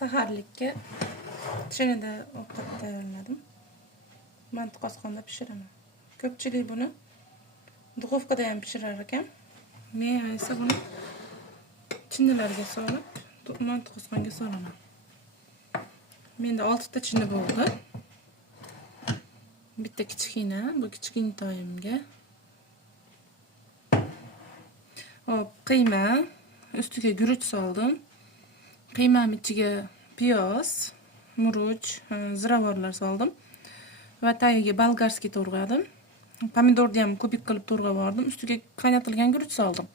saharlikka chinida ovqat tayyorladim. Mantiq qozonda pishiraman. Ko'pchilik buni duxovkada ham pishirar ekan. Men esa buni chinilarga solib, mantiq qozonga solaman. Menda 6 ta chini bo'ldi. Bitta kichkina, bu kichkintoyimga. Hop, qiyma, ustiga guruch soldim. Qiymam ichiga piyoz, murch, ziravorlar soldim. Va tagiga bolgarskiy to'g'radim. Pomidorni ham kubik qilib to'g'rab oldim. Ustiga qaynatilgan guruch soldim.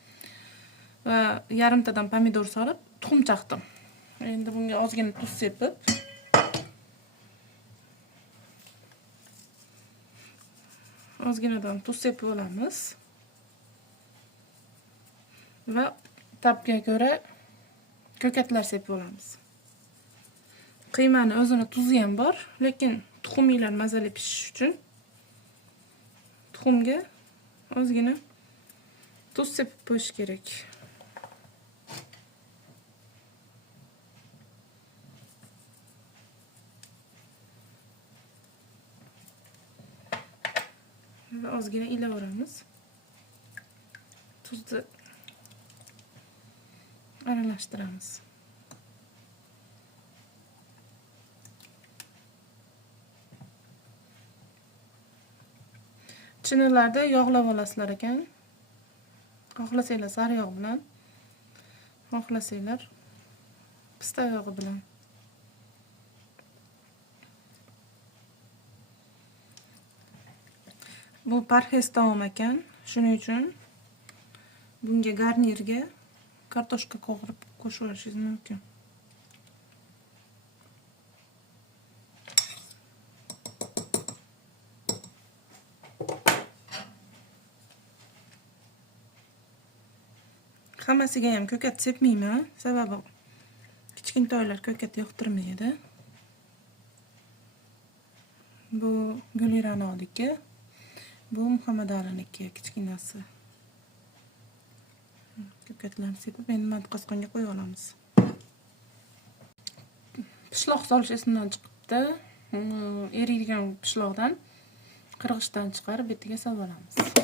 Va yarimtadan pomidor solib, tuxum chaqdim. Endi bunga ozgina tuz sepib, ozginadan tuz sepib olamiz. Va tabga ko'ra ko'katlar sepib olamiz. Qiymani o'zini tuzi ham bor, lekin tuxumlar mazali pishish uchun tuxumga ozgina tuz sepib qo'yish kerak. Va ozgina ilaveramiz. Tuzni aralashtiramiz. Chinilarda yog'lab olasizlar ekan. Xohlasanglar sariyog' bilan, xohlasanglar pista yog'i bilan. Bu parhez taom ekan. Shuning uchun bunga garnirga kartoshka qovurib qo'shishingiz mumkin. Hammasiga ham ko'kat sepmayman, sababi kichkintoylar ko'kat yoqtirmaydi. Bu Gulira'niki, bu Muhammad Aliniki kichkinasi. Ko'katlarni sepib, endi mantiq qozonga qo'yib olamiz. Pishloq solish esimdan chiqibdi. Eriydigan pishloqdan qirg'ichdan chiqarib betiga solib olamiz.